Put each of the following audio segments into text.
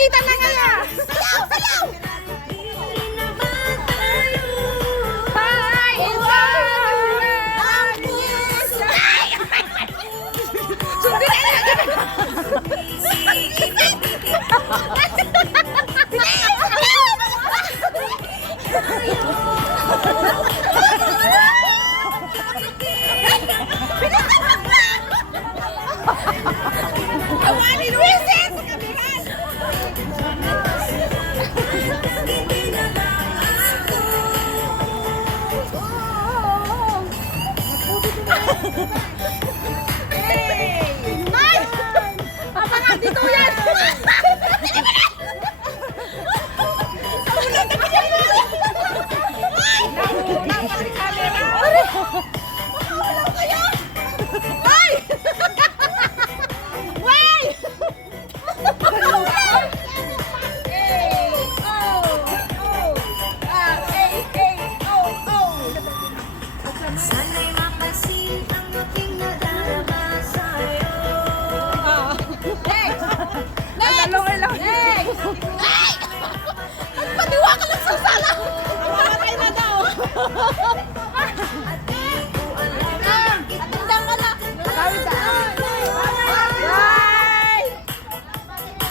Nakikita na kaya. Sayaw! Sayaw! Hi! Sundin na! Awali Luises! Ay! Abangan dito yan! Sana'y mapasin ang aking nadarama sa'yo. Nagpaniwa ka lang sa sala! Mamatay na daw! At di ko alam Atundang ka na! Kawit na!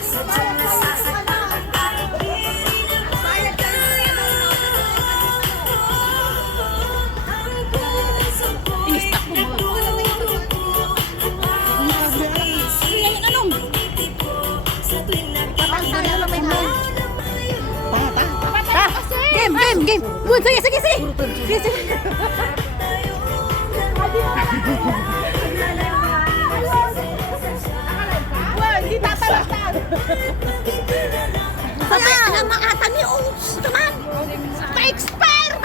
sa dyan nasasalan ay bayad ka na ang puso ko. I-stop mo mga. Game! Good, sige! Sige! Hindi tatalagtag! Sabi, alam makata ni Oops! Naman! Pa-expire!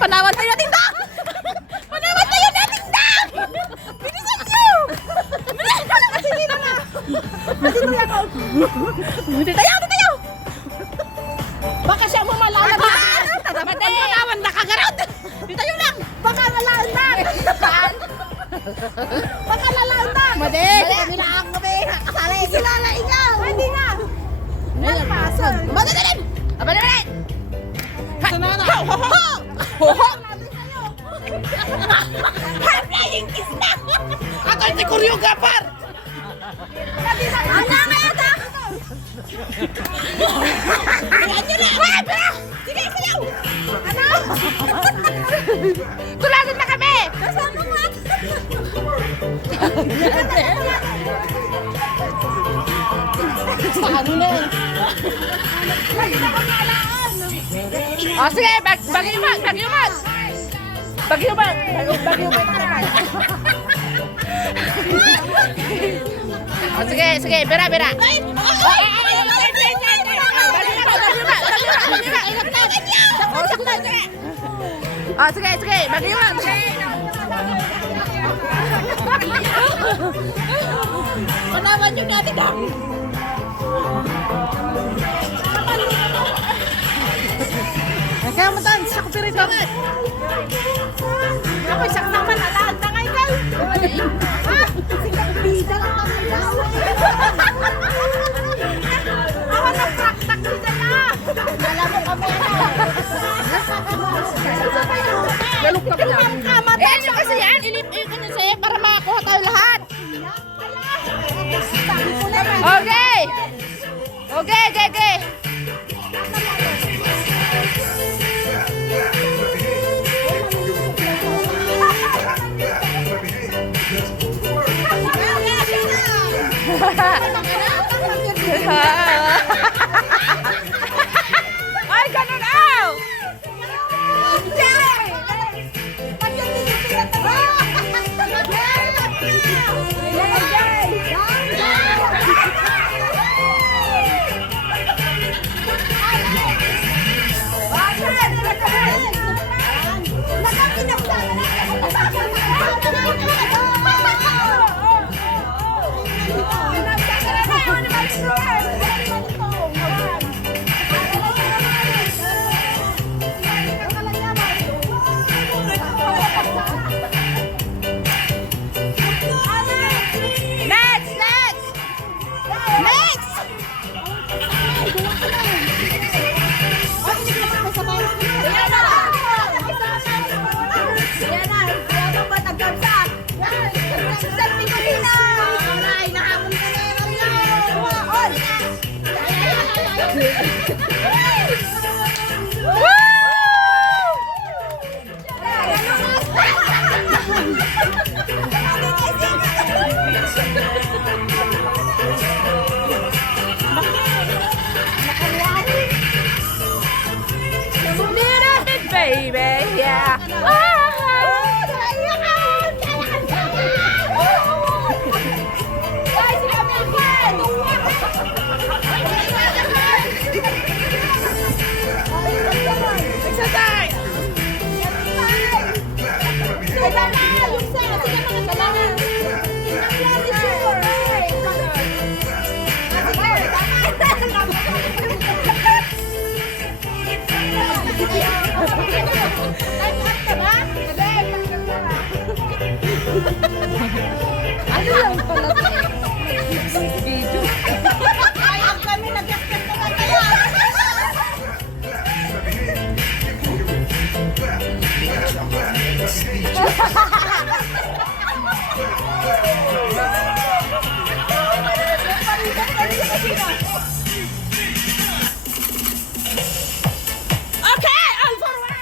Panawan tayo natin da! Panawan tayo natin da! Bilisan nyo! Sige na na! Masinuya ko! Hindi tayo! Baka siya mumalalag na! Panawan na kagarot! Hindi tayo lang! Baka lalaan na! Baka lalaan na! Madi! Kami na ang gabi! Kasali! Silala ikaw! Hindi nga! Nalpasan! Madalin! Abalarin! Sanana! Ho! Flying kiss na! Ako ito choreographer! Ano nga yata? Ayan nyo na! Pero! Sige, sayaw! Ano? Tulasan na kami! Kasama mo! Sa ano na yun? Oh, sige, bagyumat! Bagyumat naman. Oh, sige, bera. Oh, sige, bagyumat. Panawan yung natin daw. Kaya mo tan, sa copyright ba? Ako isang naman, alahan na kayo kayo. Ha? Sikat bida lang kami daw. Ako na praktak bida na. Alam mo kami na. Galukap niya. Eh, ano kasi yan? Ilip ano sa'yo para makakuha tayo lahat. Okay. Ay, ganun aw! Baby, yeah. Ano lang pala video? Ayang kami, nag-gasket naman kayo. Okay, all for one.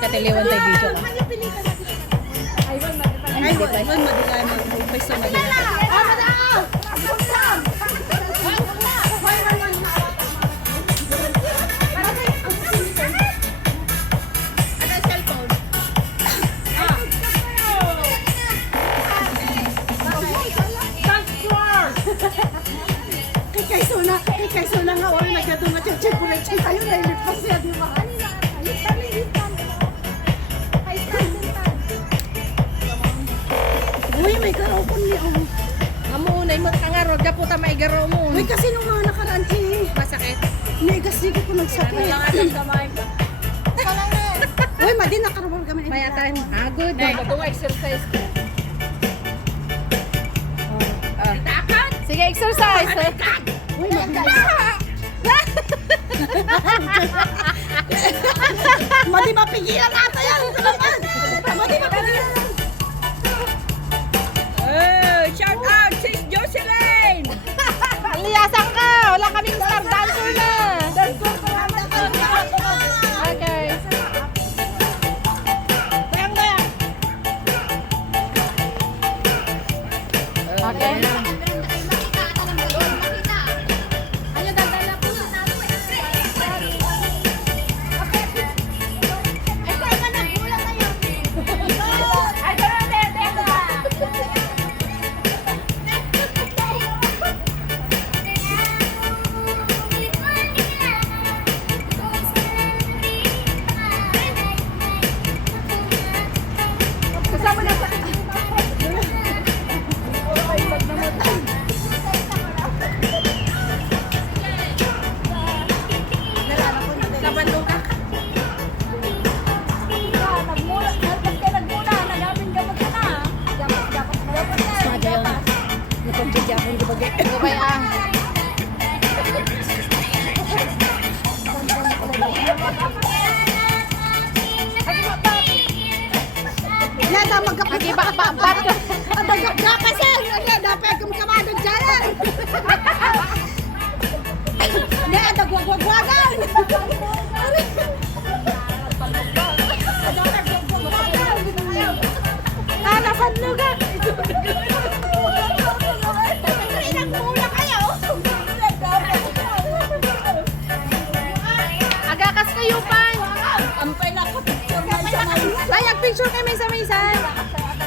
Katiliwan tayo video lang. Ay, madilan. Pwesto madilan. Kay Sona nga, wala nagkadungat yung chip-chip tayo na ilipas siya, di ba? Uy, may karopon niya. Amo unay mo kangaro gaputa maigaro mo. Uy, kasi nung mga nakaraan Masakit. Naigas-ligo ko nagsakit. Uy, madi nakaroon kami. Mayatan. Good. Magong exercise ko. Sige, exercise. Uy, madi. Madi mapigilan natin yan. Madi mapigilan. Oh, shout out sis Jocelyn. Aliasan ka. Wala kaming star dancer na. Okay. Okay. Nada magkapag-iba-ba. Magkapag-iba-ba. Dapat kang kamadod dyan. Nada, gwag-gwag-gwag.